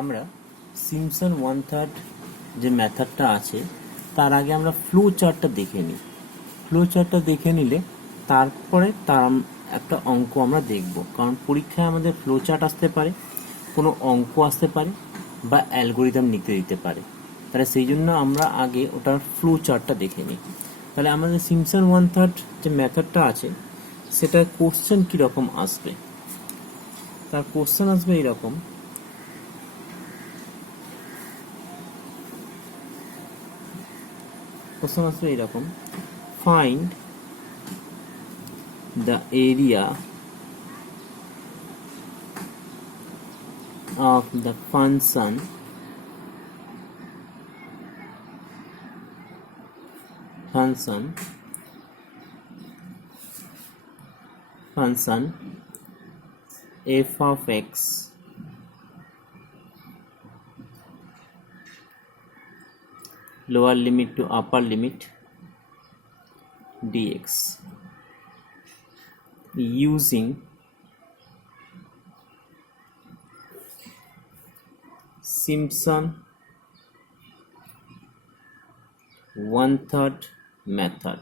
আমরা সিম্পসন 1/3 যে মেথডটা আছে তার আগে আমরা ফ্লো চার্টটা দেখে নিই। ফ্লো চার্টটা দেখে নিলে তারপরে তার একটা অঙ্ক আমরা দেখব, কারণ পরীক্ষায় আমাদের ফ্লো চার্ট আসতে পারে, কোনো অঙ্ক আসতে পারে বা অ্যালগোরিদম নিতে দিতে পারে। তাহলে সেই জন্য আমরা আগে ওটার ফ্লো চার্টটা দেখে নিই। তাহলে আমাদের সিম্পসন 1/3 যে মেথডটা আছে সেটার কোশ্চেন কীরকম আসবে, তার কোশ্চেন আসবে এইরকম। কোশ্চেন আসবে এইরকম: find the area of the function f of x lower limit to upper limit dx using Simpson 1/3 method,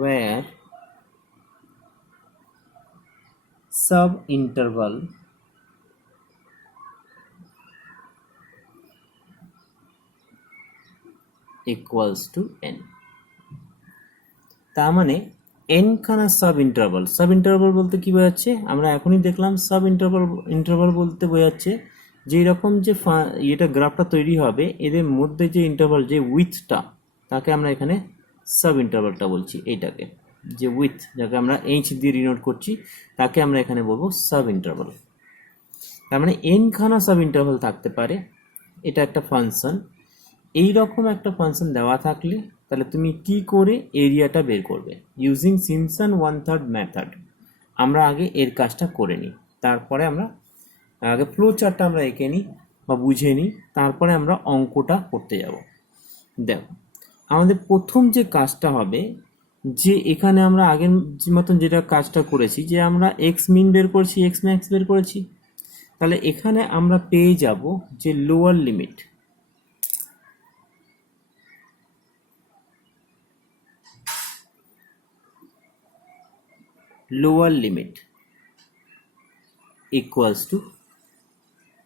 where sub-interval equals to n। তার মানে n খানা সাব ইন্টারভাল বলতে কি বোঝাচ্ছে, আমরা এখনই দেখলাম। সাব ইন্টারভাল বলতে বোঝাচ্ছে যে এরকম যে এটা গ্রাফটা তৈরি হবে, এদের মধ্যে যে ইন্টারভাল, যে উইথটা, তাকে আমরা এখানে সাব ইন্টারভালটা বলছি। এইটাকে যে উইথ, যাকে আমরা এইচ দিয়ে ডিনোট করছি, তাকে আমরা এখানে বলবো সাব ইন্টারভাল। তার মানে n খানা সাব ইন্টারভাল থাকতে পারে। এটা একটা ফাংশন। এইরকম একটা ফাংশন দেওয়া থাকলে তাহলে তুমি কি করে এরিয়াটা বের করবে? Using Simpson 1/3 method. আমরা আগে এর কাজটা করে নিই, তারপরে আমরা আগে ফ্লো চার্টটা আমরা এঁকে নিই বা বুঝে নিই, তারপরে আমরা অঙ্কটা করতে যাব। দেখো, আমাদের প্রথম যে কাজটা হবে, যে এখানে আমরা আগের মতন যেটা কাজটা করেছি, যে আমরা এক্স মিন বের করেছি, এক্স ম্যাক্স বের করেছি, তাহলে এখানে আমরা পেয়ে যাব যে লোয়ার লিমিট ইকুয়ালস টু,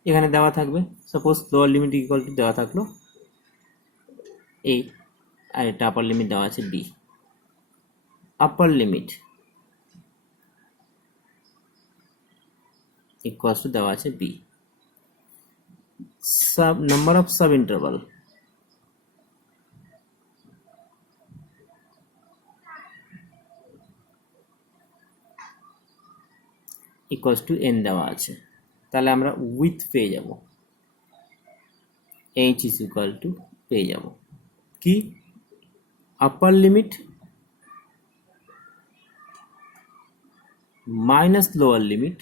এখানে দেওয়া থাকবে, suppose lower limit equal to দেওয়া থাকলো এ, আর এটা আপার লিমিট দেওয়া আছে B. Upper limit equals to দেওয়া আছে B. Number of sub interval equals to N দেওয়া আছে। তাহলে আমরা উইথ পেয়ে যাব, এইচ ইজ ইকুয়াল টু পেয়ে যাব কি, upper limit minus lower limit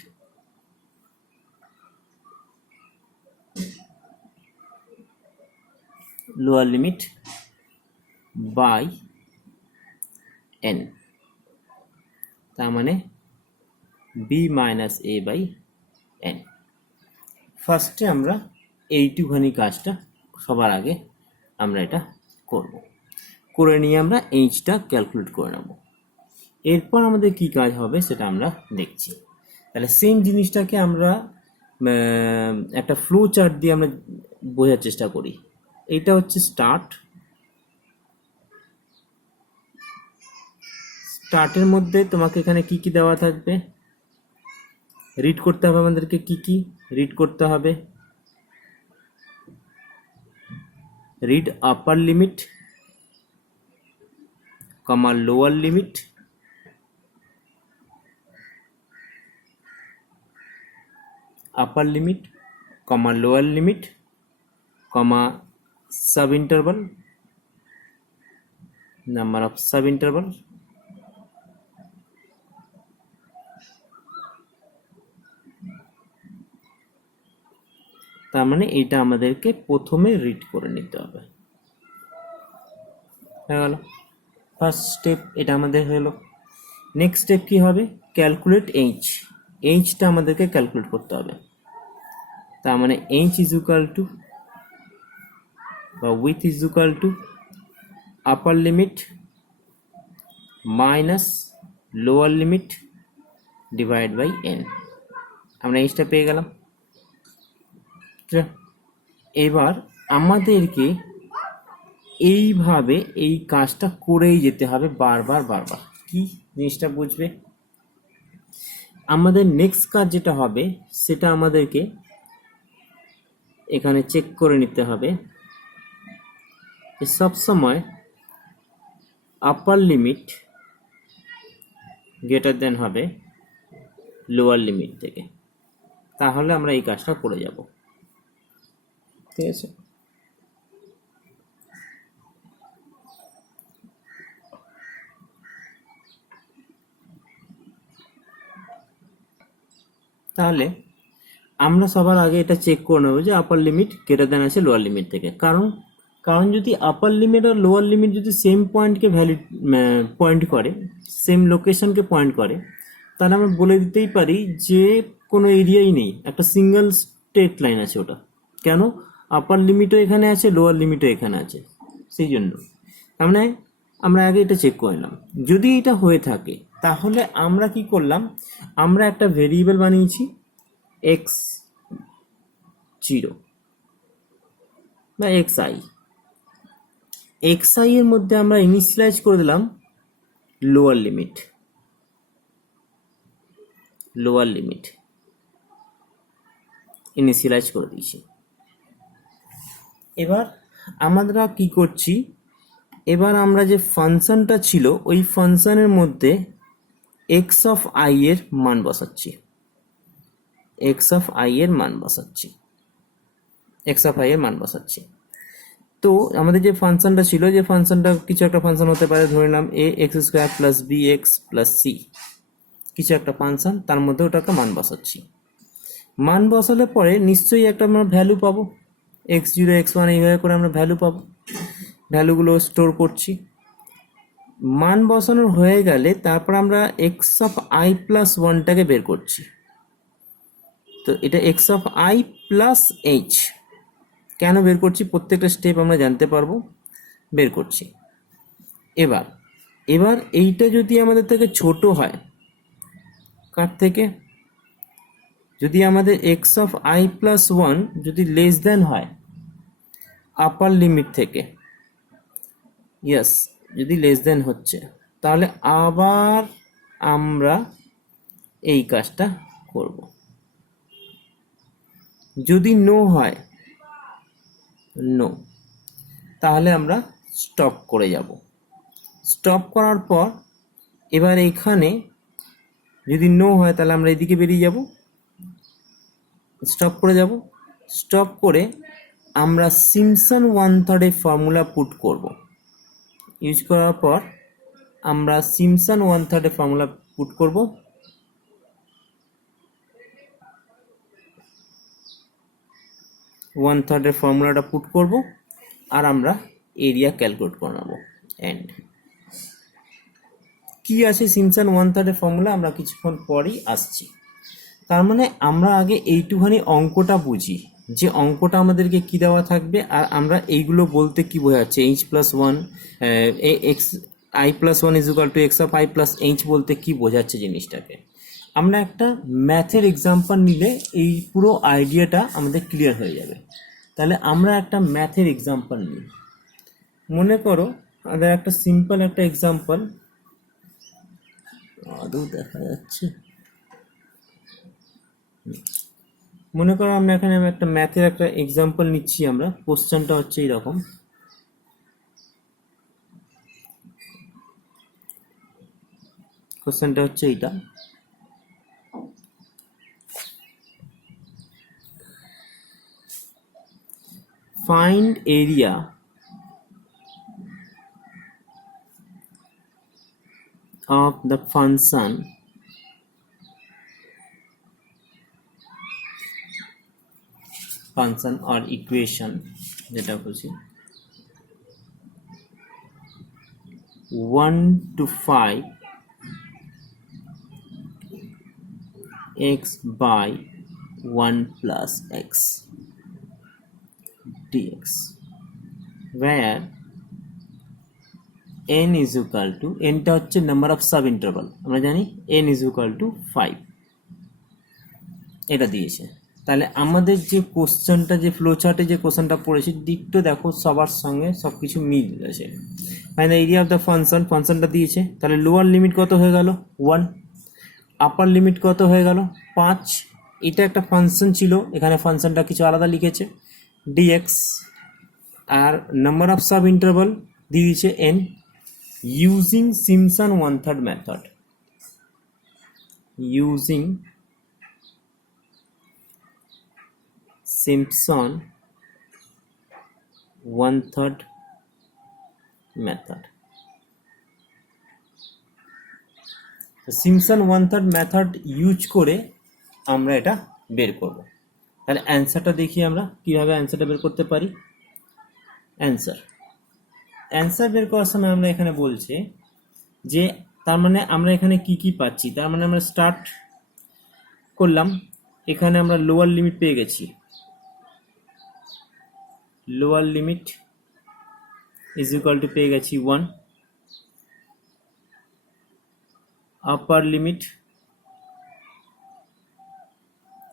by N. তার মানে B minus A by N. ফার্স্টে আমরা এইটুখানি কাজটা সবার আগে আমরা এটা করে নিয়ে আমরা এইচটা ক্যালকুলেট করে নেব। এরপর আমাদের কি কাজ হবে সেটা আমরা দেখছি। তাহলে সেম জিনিসটাকে আমরা একটা ফ্লো চার্ট দিয়ে আমরা বোঝার চেষ্টা করি। এইটা হচ্ছে স্টার্টের মধ্যে তোমাকে এখানে কি কি দেওয়া থাকবে, রিড করতে হবে আমাদেরকে। কি কি রিড করতে হবে? Read upper limit, comma lower limit, upper limit, comma lower limit, comma sub interval, number of sub interval, তার মানে এইটা আমাদেরকে প্রথমে রিড করে নিতে হবে। হয়ে গেল ফার্স্ট স্টেপ, এটা আমাদের হলো। নেক্সট স্টেপ কি হবে? Calculate H. এইচটা আমাদেরকে ক্যালকুলেট করতে হবে। তার মানে এইচ ইজ ইকুয়াল টু বা with is equal to upper limit minus lower limit divide by N. আমরা এইচটা পেয়ে গেলাম। এবার আমাদেরকে এইভাবে এই কাজটা করেই যেতে হবে বারবার বারবার। কি জিনিসটা বুঝবে? আমাদের নেক্সট কাজ যেটা হবে সেটা আমাদেরকে এখানে চেক করে নিতে হবে যে সবসময় আপার লিমিট গ্রেটার দেন হবে লোয়ার লিমিট থেকে, তাহলে আমরা এই কাজটা করে যাব। ঠিক আছে, তাহলে আমরা সবার আগে এটা চেক করে নেবো যে আপার লিমিট গ্রেটার দেন আছে লোয়ার লিমিট থেকে। কারণ যদি আপার লিমিট আর লোয়ার লিমিট যদি সেম পয়েন্টকে পয়েন্ট করে, সেম লোকেশনকে পয়েন্ট করে, তাহলে আমরা বলে দিতেই পারি যে কোনো এরিয়াই নেই, একটা সিঙ্গেল স্ট্রেট লাইন আছে ওটা। কেন? আপার লিমিটও এখানে আছে, লোয়ার লিমিটও এখানে আছে, সেই জন্য। তার মানে আমরা আগে এটা চেক করে নিলাম। যদি এটা হয়ে থাকে তাহলে আমরা কি করলাম, আমরা একটা ভেরিয়েবল বানিয়েছি x0 বা xi। xi এর মধ্যে আমরা ইনিশিয়ালাইজ করে দিলাম লোয়ার লিমিট ইনিশিয়ালাইজ করে দিয়েছি। এবার আমরা কি করছি, এবার আমরা যে ফাংশনটা ছিল ওই ফাংশনের মধ্যে x অফ i এর মান বসাচ্ছি। তো আমাদের যে ফাংশনটা ছিল, যে ফাংশনটা কিছু একটা ফাংশন হতে পারে, ধরে নিলাম a x square plus B X plus C, কিছু একটা ফাংশন, তার মধ্যে ওটাকে মান বসাচ্ছি। মান বসালে পরে নিশ্চয়ই একটা আমরা ভ্যালু পাবো, x0 x1 এইভাবে করে আমরা ভ্যালু পাবো। ভ্যালুগুলো স্টোর করছি। মান বসানোর হয়ে গেলে তারপর আমরা এক্স অফ আই প্লাস ওয়ানটাকে বের করছি। তো এটা x of I plus H কেন বের করছি, প্রত্যেকটা স্টেপ আমরা জানতে পারবো, বের করছি। এবার এইটা যদি আমাদের থেকে ছোট হয়, কার থেকে? যদি আমাদের x of I plus one যদি লেস দেন হয় আপার লিমিট থেকে, ইয়েস, যদি লেস দেন হচ্ছে, তাহলে আবার আমরা এই কাজটা করব। যদি নো হয়, নো, তাহলে আমরা স্টপ করে যাব। স্টপ করার পর এবার এখানে যদি নো হয় তাহলে আমরা এদিকে বেরিয়ে যাব, স্টপ করে যাব। স্টপ করে আমরা সিম্পসন 1/3 ফর্মুলা পুট করব। ইউজ করার পর আমরা সিম্পসন 1/3 ফর্মুলা পুট করব। ফর্মুলাটা পুট করব আর আমরা এরিয়া ক্যালকুলেট করে নেব। এন্ড কি আছে সিম্পসন 1/3 ফর্মুলা আমরা কিছুক্ষণ পরেই আসছি। তার মানে আমরা আগে এইটুখানি অঙ্কটা বুঝি, যে অঙ্কটা আমাদেরকে কি দেওয়া থাকবে, আর আমরা এইগুলো বলতে কি বোঝাচ্ছে, H plus one x I plus one is equal two x of I plus H বলতে কি বোঝাচ্ছে জিনিসটাকে। আমরা একটা ম্যাথের এক্সাম্পল নিলে এই পুরো আইডিয়াটা আমাদের ক্লিয়ার হয়ে যাবে। তাহলে আমরা একটা ম্যাথের এক্সাম্পল নিই। মনে করো আমাদের একটা সিম্পল একটা এক্সাম্পল, আদৌ দেখা যাচ্ছে, মনে করো আমরা এখানে একটা ম্যাথের একটা এক্সাম্পল নিচ্ছি। আমরা কোশ্চেনটা হচ্ছে এইরকম, কোশ্চেনটা হচ্ছে এইটা, find area of the function or equation, যেটা বলছি 1 to 5 x by 1 plus x dx, where n is equal to, n টা হচ্ছে নাম্বার অফ সাব ইন্টারভাল, আমরা জানি n is equal to 5, এটা দিয়েছে। তাহলে আমাদের যে কোশ্চেনটা, যে ফ্লো চার্টে যে কোশ্চেনটা পড়েছি, দিকটা দেখো সবার সঙ্গে সব কিছু মিল আছে। Find the area of the function, ফাংশনটা দিয়েছে, তাহলে লোয়ার লিমিট কত হয়ে গেল 1, আপার লিমিট কত হয়ে গেল 5, এটা একটা ফাংশন ছিল, এখানে ফাংশনটা কিছু আলাদা লিখেছে dx, আর নাম্বার অফ সাব ইন্টারভাল দিয়ে দিয়েছে n, using Simpson 1/3 method, using Simpson 1/3 method. Simpson 1/3 method use করে আমরা এটা বের করব। তাহলে অ্যান্সারটা দেখি আমরা কিভাবে অ্যান্সারটা বের করতে পারি। অ্যান্সার বের করার সময় আমরা এখানে বলছে যে, তার মানে আমরা এখানে কি কি পাচ্ছি, তার মানে আমরা স্টার্ট করলাম, এখানে আমরা লোয়ার লিমিট পেয়ে গেছি, lower limit is equal two পেয়ে গেছি 1, আপার লিমিট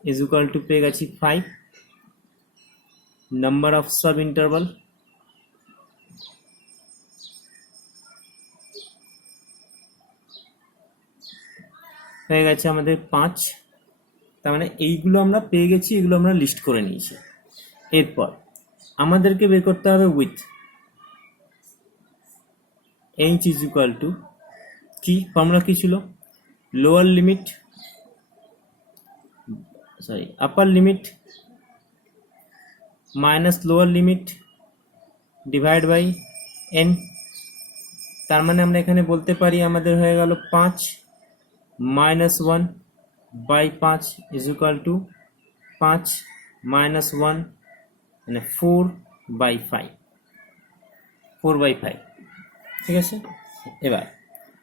ইজ ইকুয়াল টু পেয়ে গেছি 5, নাম্বার অফ সাব ইন্টারভাল হয়ে গেছে আমাদের 5। তার মানে এইগুলো আমরা পেয়ে গেছি, এগুলো আমরা লিস্ট করে নিয়েছি। এরপর আমাদেরকে বের করতে হবে with h is equal to কি, ফর্মুলা কি ছিল, lower limit upper limit minus lower limit divide by n। তার মানে আমরা এখানে বলতে পারি আমাদের হয়ে গেল 5 minus 1 by 5 is equal to 5 minus 1 মানে 4/5, 4/5, ঠিক আছে। এবার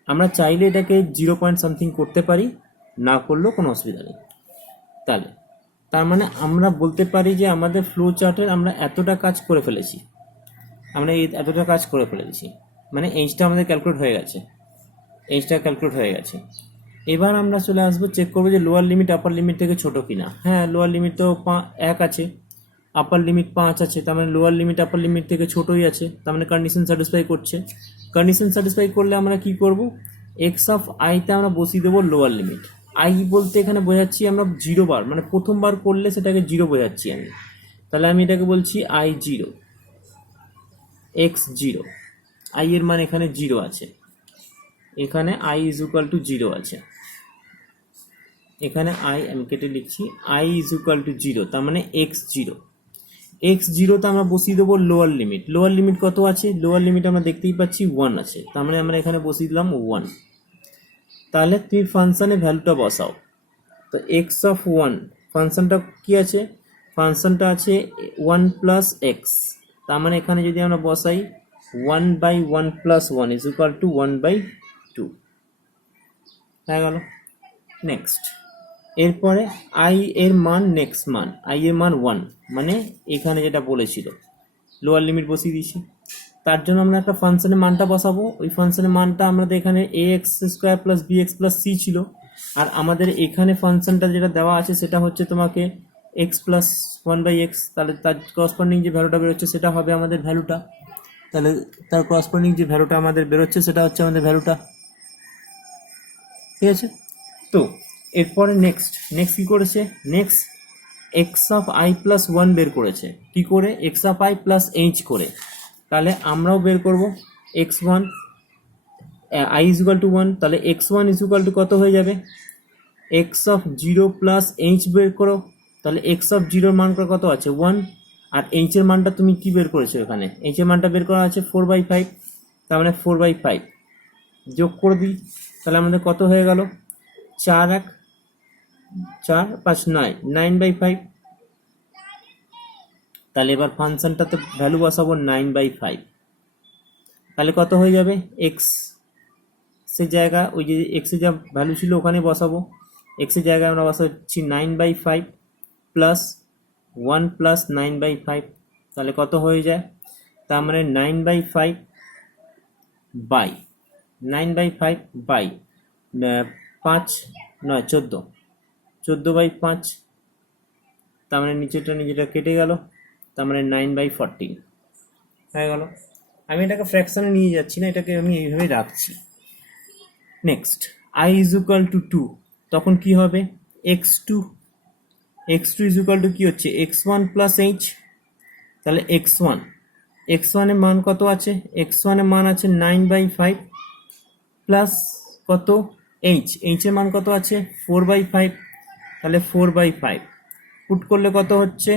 আমরা চাইলে এটাকে 0 পয়েন্ট সামথিং করতে পারি, না করলেও কোনো অসুবিধা নেই। তাহলে তার মানে আমরা বলতে পারি যে আমাদের ফ্লো চার্টের আমরা এতটা কাজ করে ফেলেছি, আমরা এতটা কাজ করে ফেলেছি, মানে এইচটা আমাদের ক্যালকুলেট হয়ে গেছে, এইচটা ক্যালকুলেট হয়ে গেছে। এবার আমরা চলে আসবো, চেক করবো যে লোয়ার লিমিট আপার লিমিট থেকে ছোট কিনা। হ্যাঁ, লোয়ার লিমিট তো 1 আছে, আপার লিমিট 5 আছে, তার মানে লোয়ার লিমিট আপার লিমিট থেকে ছোটই আছে, তার মানে কন্ডিশন স্যাটিসফাই করছে। কন্ডিশন স্যাটিসফাই করলে আমরা কি করব, এক্স অফ আইতে আমরা বসিয়ে দেবো লোয়ার লিমিট। আই বলতে এখানে বোঝাচ্ছি আমরা 0 বার, মানে প্রথমবার করলে সেটাকে 0 বোঝাচ্ছি আমি। তাহলে আমি এটাকে বলছি I0, x0, আই এর মান এখানে 0 আছে, এখানে i ইজ ইকুয়াল টু 0 আছে, এখানে i আমি কেটে লিখছি, i ইজ ইকুয়াল টু 0, তার মানে x0, x0তে আমরা বসিয়ে দেবো লোয়ার লিমিট। লোয়ার লিমিট কত আছে, লোয়ার লিমিট আমরা দেখতেই পাচ্ছি 1 আছে, তার মানে আমরা এখানে বসিয়ে দিলাম 1। তাহলে তুমি ফাংশনে ভ্যালুটা বসাও, তো এক্স অফ 1 ফাংশনটা কি আছে, ফাংশনটা আছে 1 প্লাস এক্স, তার মানে এখানে যদি আমরা বসাই 1/1 প্লাস 1 ইজ ইকুয়াল টু 1/2 হয়ে গেল। নেক্সট, এরপরে আই এর মান, নেক্সট মান আই এর মান 1, মানে এখানে যেটা বলেছিল লোয়ার লিমিট বসিয়ে দিয়েছি। তার জন্য আমরা একটা ফাংশনের মানটা বসাবো, ওই ফাংশনের মানটা আমাদের এখানে ax² plus bx plus c ছিল, আর আমাদের এখানে ফাংশনটা যেটা দেওয়া আছে সেটা হচ্ছে তোমাকে x প্লাস 1/x, তাহলে তার করসপন্ডিং যে ভ্যালুটা বেরোচ্ছে সেটা হবে আমাদের ভ্যালুটা, তাহলে তার করসপন্ডিং যে ভ্যালুটা আমাদের বেরোচ্ছে সেটা হচ্ছে আমাদের ভ্যালুটা, ঠিক আছে। তো এরপরে নেক্সট কি করেছে, next x of I plus 1 বের করেছে, কি করে, x of I plus H করে। তাহলে আমরাও বের করব x1, i is equal two 1, তাহলে x1 ইজ ইকুয়াল টু কত হয়ে যাবে, এক্স অফ 0 প্লাস এইচ বের করো, তাহলে এক্স অফ 0 মান কত আছে 1, আর এইচ এর মানটা তুমি কি বের করেছো, এখানে এইচ এর মানটা বের করা আছে 4/5, তার মানে 4/5 যোগ করে দিই, তাহলে আমাদের কত হয়ে গেল, 4 1 4 5 9, 9/5। তাহলে এবার ফাংশনটাতে ভ্যালু বসাবো 9/5, তাহলে কত হয়ে যাবে, এক্স সে জায়গা ওই যে এক্সের যা ভ্যালু ছিল ওখানে বসাবো, এক্সের জায়গায় আমরা বসাচ্ছি 9/5 প্লাস 1 প্লাস 9/5, তাহলে কত হয়ে যায়? তার মানে 9/5 বাই 9/5 বাই 5 নয় 14, 14/5, তার মানে নিচেটা কেটে গেল, তার মানে 9/14 হয়ে গেল। আমি এটাকে ফ্র্যাকশনে নিয়ে যাচ্ছি না, এটাকে আমি এইভাবেই রাখছি। Next i is equal two 2, তখন কি হবে? x2 ইজ ইকুয়াল টু কি হচ্ছে? x1 প্লাস h, তাহলে x1 এর মান কত আছে? x1 এর মান আছে 9/5 প্লাস কত? h এর মান কত আছে? 4/5, তাহলে 4/5 পুট করলে কত হচ্ছে?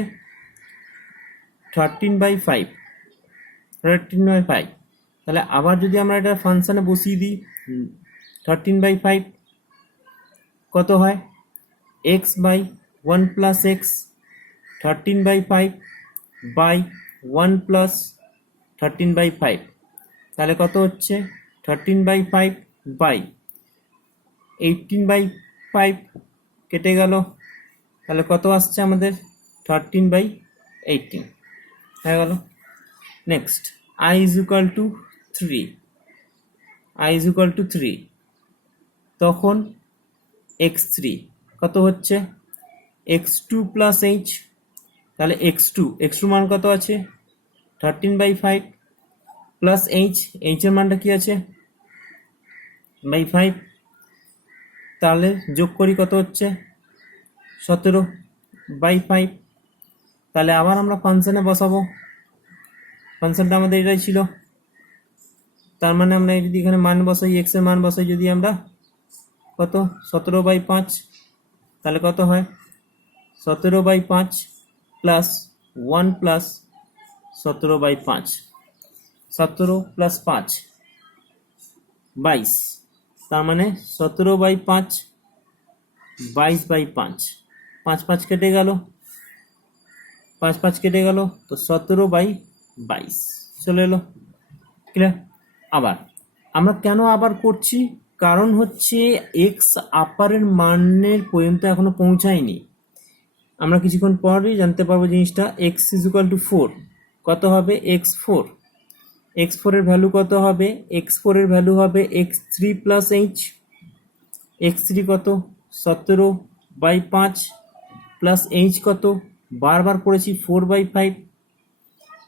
13/5, তাহলে আবার যদি আমরা এটা ফাংশনে বসিয়ে দিই, 13/5 কত হয়? x by 1 plus X, 13/5 by 1 plus 13/5, তাহলে কত হচ্ছে? 13/5 বাই 18/5 কেটে গেল, তাহলে কত আসছে আমাদের? 13/18 হয়ে গেল। Next i is equal two 3, তখন x3 কত হচ্ছে? x2 প্লাস h, তাহলে x2 মান কত আছে? 13/5 প্লাস h এর মানটা কি আছে? বাই 5, তাহলে যোগ করি কত হচ্ছে? 17/5, তাহলে আবার আমরা ফাংশনে বসাবো, ফাংশনটা আমাদের এটাই ছিল, তার মানে আমরা যদি এখানে মান বসাই, x এর মান বসাই যদি আমরা, কত? 17/5, তাহলে কত হয়? 17/5 প্লাস 1 প্লাস 17/5, 17 প্লাস 5 22, তার মানে 17/5 22/5, 5 কেটে গেল, 5 কেটে গেল, তো 17/22 চলে এলো। ক্লিয়ার? আবার আমরা কেন আবার করছি? কারণ হচ্ছে এক্স আপারের মানের পর্যন্ত এখনো পৌঁছায়নি, আমরা কিছুক্ষণ পরেই জানতে পারবো জিনিসটা। x ইজ ইকুয়াল টু 4, কত হবে? x4 এর ভ্যালু কত হবে? x4 এর ভ্যালু হবে x3 প্লাস h, x3 কত? 17/5 প্লাস h কত? বারবার করেছি 4/5,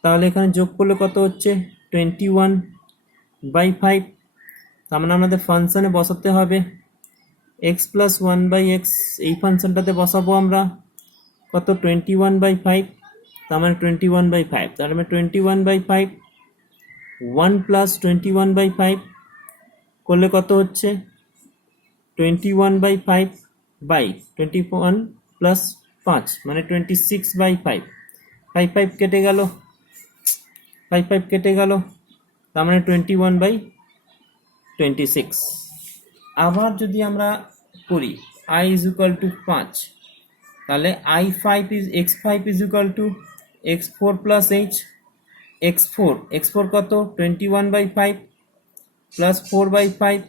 তাহলে এখানে যোগ করলে কত হচ্ছে? 21/5, তার মানে আমাদের ফাংশনে বসাতে হবে x প্লাস 1/x, এই ফাংশনটাতে বসাবো আমরা কত? 21/5, তার মানে 21/5, তার মানে 21/5 1 প্লাস 21/5 করলে কত হচ্ছে? 21/5 বাই 21 প্লাস 5 মানে 26/5, 5 কেটে গেল, 5 কেটে গেল, তার মানে 21/26। আবার যদি আমরা করি i ইজ ইকুয়াল টু 5, তাহলে x5 is equal two x4 plus h, x4 কত? 21/5 প্লাস 4/5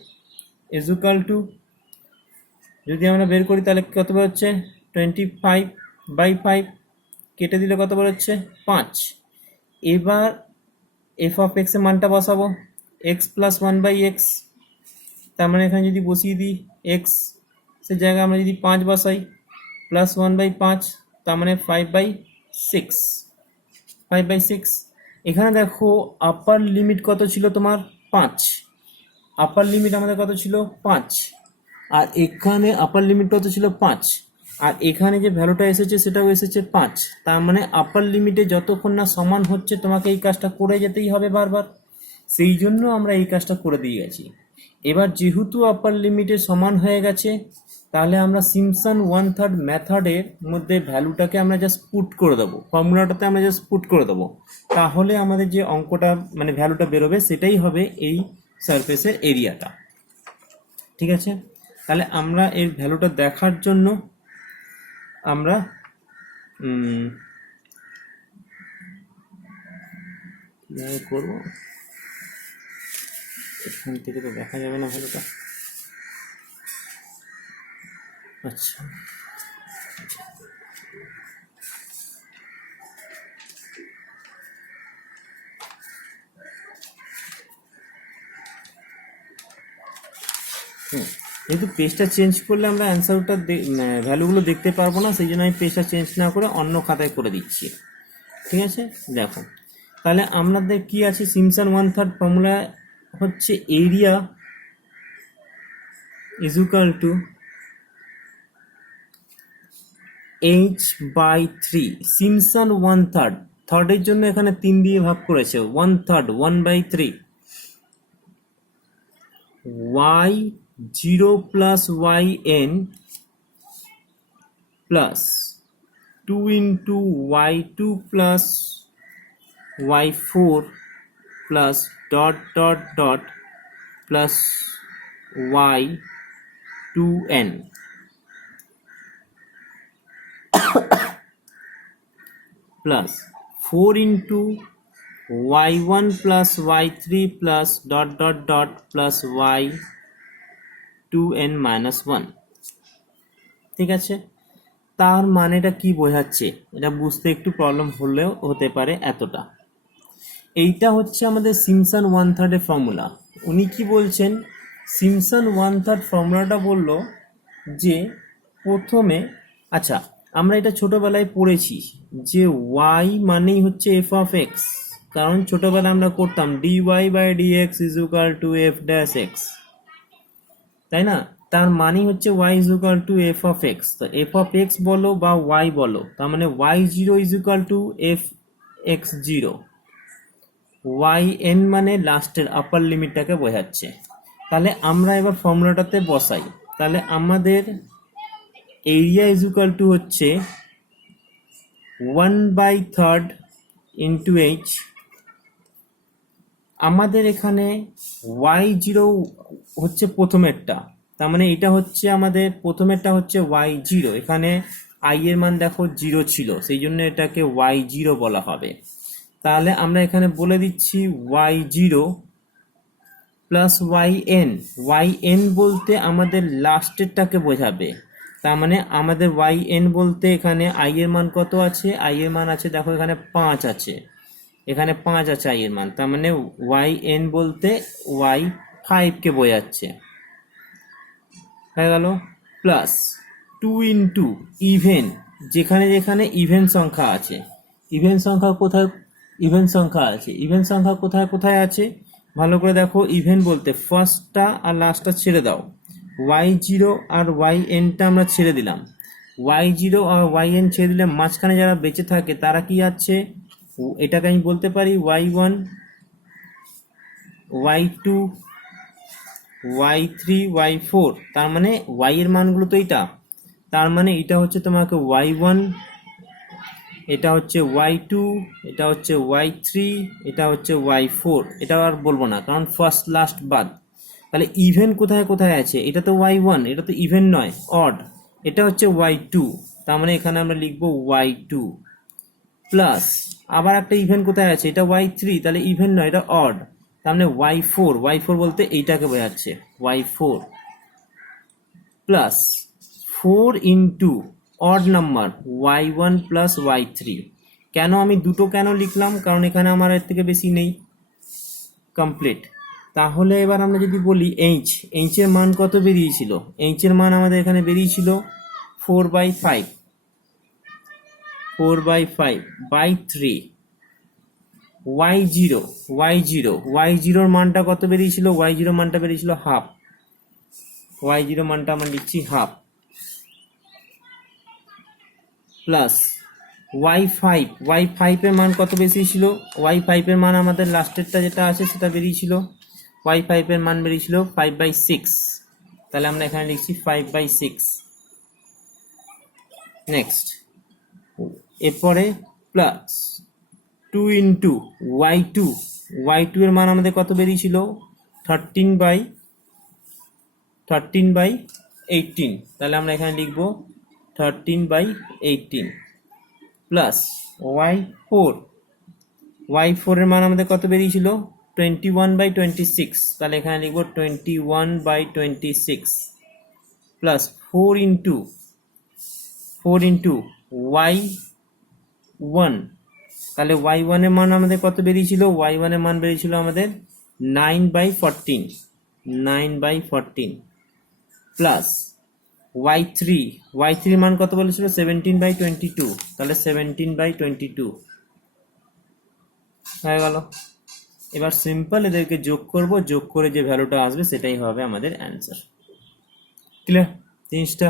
ইজ ইকুয়াল টু, যদি আমরা বের করি তাহলে কত বেরোচ্ছে? 25/5, কেটে দিলে কত বেরোচ্ছে? 5। এবার এফ অফ এক্স এর মানটা বসাবো, x প্লাস 1/x, তার মানে এখানে যদি বসিয়ে দিই এক্স সে জায়গায় আমরা যদি 5 বসাই, প্লাস 1/5, তার মানে 5/6। এখানে দেখো আপার লিমিট কত ছিল তোমার? 5, আপার লিমিট আমাদের কত ছিল? 5, আর এখানে আপার লিমিট কত ছিল? 5, আর এখানে যে ভ্যালুটা এসেছে সেটাও এসেছে 5, তার মানে আপার লিমিটে যতক্ষণ না সমান হচ্ছে তোমাকে এই কাজটা করে যেতেই হবে বারবার, সেই জন্য আমরা এই কাজটা করে দিয়ে গেছি। এবার যেহেতু আপার লিমিটে সমান হয়ে গেছে, তাহলে আমরা সিম্পসন 1/3 মেথডের মধ্যে ভ্যালুটাকে আমরা জাস্ট পুট করে দেবো, ফর্মুলাটাতে আমরা জাস্ট পুট করে দেবো, তাহলে আমাদের যে অঙ্কটা মানে ভ্যালুটা বেরোবে সেটাই হবে এই সারফেসের এরিয়াটা। ঠিক আছে, তাহলে আমরা এর ভ্যালুটা দেখার জন্য আমরা কীভাবে করবো, এখান থেকে তো দেখা যাবে না ভ্যালুটা। আচ্ছা, যেহেতু পেজটা চেঞ্জ করলে আমরা অ্যান্সারটা ভ্যালুগুলো দেখতে পারবো না, সেই জন্য আমি পেজটা চেঞ্জ না করে অন্য খাতায় করে দিচ্ছি। ঠিক আছে, দেখো তাহলে আমাদের কি আছে, সিম্পসন 1/3 ফর্মুলা হচ্ছে area is equal two h/3। Simpson 1/3, থার্ডের জন্য এখানে 3 দিয়ে ভাগ করেছে, 1/3 1/3 y0 plus yn plus 2 into y2 plus y4 plus dot dot dot plus y2n plus 4 into y1 plus y3 plus dot dot dot plus y2n minus 1। ঠিক আছে, তার মানেটা কি বোঝাচ্ছে এটা বুঝতে একটু প্রবলেম হলেও হতে পারে এতটা। এইটা হচ্ছে আমাদের সিম্পসন 1/3 এর ফর্মুলা। উনি কি বলছেন, সিম্পসন 1/3 ফর্মুলাটা বলল যে প্রথমে, আচ্ছা আমরা এটা ছোটবেলায় পড়েছি যে y মানেই হচ্ছে এফ অফ এক্স, কারণ ছোটবেলায় আমরা করতাম dy/dx is equal two F dash x, তাই না? তার মানে হচ্ছে y is equal two F of x. তো এফ অফ এক্স বলো বা y বলো, তার মানে y0 is equal two F x zero, yn মানে লাস্টের আপার লিমিটটাকে বোঝাচ্ছে। তাহলে আমরা এবার ফর্মুলাটাতে বসাই, তাহলে আমাদের এরিয়া ইজ ইকুয়াল টু হচ্ছে 1/3 ইন্টু এইচ। আমাদের এখানে y0 হচ্ছে প্রথমেরটা, তার মানে এটা হচ্ছে আমাদের প্রথমেরটা হচ্ছে y0, এখানে i এর মান দেখো 0 ছিল, সেই জন্য এটাকে y0 বলা হবে। তাহলে আমরা এখানে বলে দিচ্ছি y0 প্লাস yn বলতে আমাদের লাস্টেরটাকে বোঝাবে, তার মানে আমাদের yn বলতে এখানে i এর মান কত আছে, i এর মান আছে দেখো এখানে 5 আছে, এখানে 5 আছে i এর মান, তার মানে yn বলতে y5 কে বোঝাচ্ছে, হয়ে গেল। প্লাস 2 ইন্টু ইভেন, যেখানে যেখানে ইভেন সংখ্যা আছে, ইভেন সংখ্যা কোথায়, ইভেন সংখ্যা আছে, ইভেন সংখ্যা কোথায় কোথায় আছে ভালো করে দেখো। ইভেন বলতে ফার্স্টটা আর লাস্টটা ছেড়ে দাও, y0 আরynটা আমরা ছেড়ে দিলাম, y0 আর yn ছেড়ে দিলে মাঝখানে যারা বেঁচে থাকে তারা কি আছে, এটাকে আমি বলতে পারি y1 y2 y3 y4, তার মানে y এর মানগুলো তো এটা, তার মানে এটা হচ্ছে তোমাকে y1, এটা হচ্ছে y2, এটা হচ্ছে y3, এটা হচ্ছে y4, এটা আর বলবো না কারণ ফার্স্ট লাস্ট বাদ। তাহলে ইভেন কোথায় কোথায় আছে, এটা তো y1, এটা তো ইভেন নয় অড, এটা হচ্ছে y2, তার মানে এখানে আমরা লিখবো y2 প্লাস আবার একটা ইভেন কোথায় আছে, এটা y3, তাহলে ইভেন নয় এটা অড, তার মানে y4 বলতে এইটাকে বোঝাচ্ছে y4 plus 4 into odd number y1 plus y3। কেন আমি দুটো কেন লিখলাম, কারণ এখানে আমার এর থেকে বেশি নেই, কমপ্লিট। তাহলে এবার আমরা যদি বলি এইচ এর মান কত বেরিয়েছিল, এইচ এর মান আমাদের এখানে বেরিয়েছিল 4/5 বাই 3। y0 মানটা কত বেরিয়েছিল, y0 মানটা বেরিয়েছিল হাফ, y0 মানটা আমরা লিখছি হাফ প্লাস y5 এর মান কত বেশি ছিল, y5 এর মান আমাদের লাস্টেরটা যেটা আছে সেটা বেরিয়েছিল, y5 এর মান বেরিয়েছিল 5/6, তাহলে আমরা এখানে লিখছি 5/6। নেক্সট এরপরে প্লাস 2 ইন্টু y2 এর মান আমাদের কত বেরিয়েছিল 13/18, তাহলে আমরা এখানে লিখবো 13/18 প্লাস y4 এর মান আমাদের কত বেরিয়েছিল 21/26, তাহলে এখানে লিখবো 21/26 প্লাস 4 ইন্টু y1, তাহলে y1 এর মান আমাদের কত বেরিয়েছিল? y1 এর মান বেরিয়েছিল আমাদের 9/14, 9/14 প্লাস y3 এর মান কত বলেছিল? 17/22, তাহলে 17/22 হয়ে গেল। এবার সিম্পল এদেরকে যোগ করব, যোগ করে যে ভ্যালুটা আসবে সেটাই হবে আমাদের অ্যান্সার। ক্লিয়ার জিনিসটা?